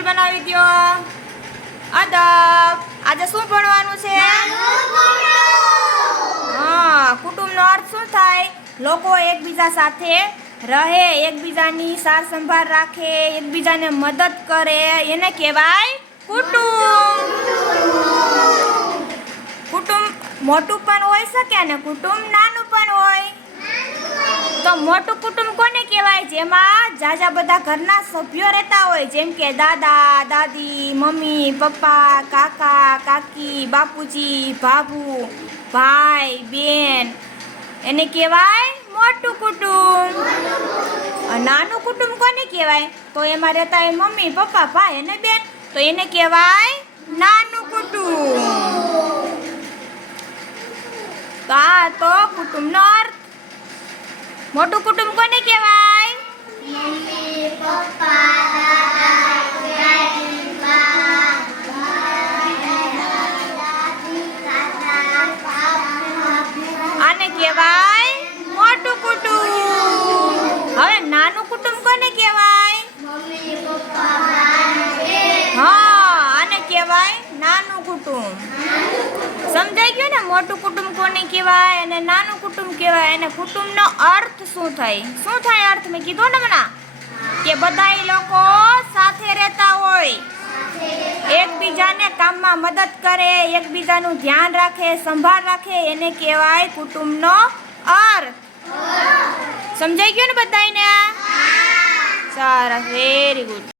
Table બનાવી દો. અદબ. આજે શું ભણવાનું છે? હા, કુટુંબનો અર્થ શું થાય? લોકો એકબીજા સાથે રહે, એકબીજાની સાર સંભાળ રાખે, એકબીજાને મદદ કરે, એને કહેવાય કુટુંબ. કુટુંબ મોટું પણ હોઈ શકે અને કુટુંબ નાનું પણ હોય. તો મોટું કુટુંબ કોને કહેવાય? જેમાં જાજા બધા ઘરના સભ્યો રહેતા હોય, જેમ કે દાદા દાદી, મમ્મી પપ્પા, કાકા કાકી, બાપુજી, ભાભુ, ભાઈ બેન, એને કહેવાય મોટું કુટુંબ. નાનું કુટુંબ કોને કહેવાય? તો એમાં રહેતા હોય મમ્મી પપ્પા, ભાઈ અને બેન, તો એને કહેવાય નાનું કુટુંબ. તો આ તો કુટુંબનો અર્થ. મોટું કુટુંબ કોને કહેવાય? મમ્મી પપ્પા, દાદા દાદી, બા દાદી, કાકા બાપુ. આને કહેવાય મોટું કુટુંબ. હવે નાનું કુટુંબ કોને કહેવાય? મમ્મી પપ્પા, ભાઈ બેન. હા, આને કહેવાય નાનું કુટુંબ. સમજાઈ ગયું ને? મોટું કુટુંબ કોને કહેવાય અને નાનું કુટુંબ કહેવાય. અને કુટુંબનો અર્થ શું થાય? શું થાય અર્થ? મેં કીધું ને હમણાં કે બધાય લોકો સાથે રહેતા હોય, એકબીજાને કામમાં મદદ કરે, એકબીજાનું ધ્યાન રાખે, સંભાળ રાખે, એને કહેવાય કુટુંબનો અર્થ. સમજાઈ ગયું ને બધાયને? સરસ, વેરી ગુડ.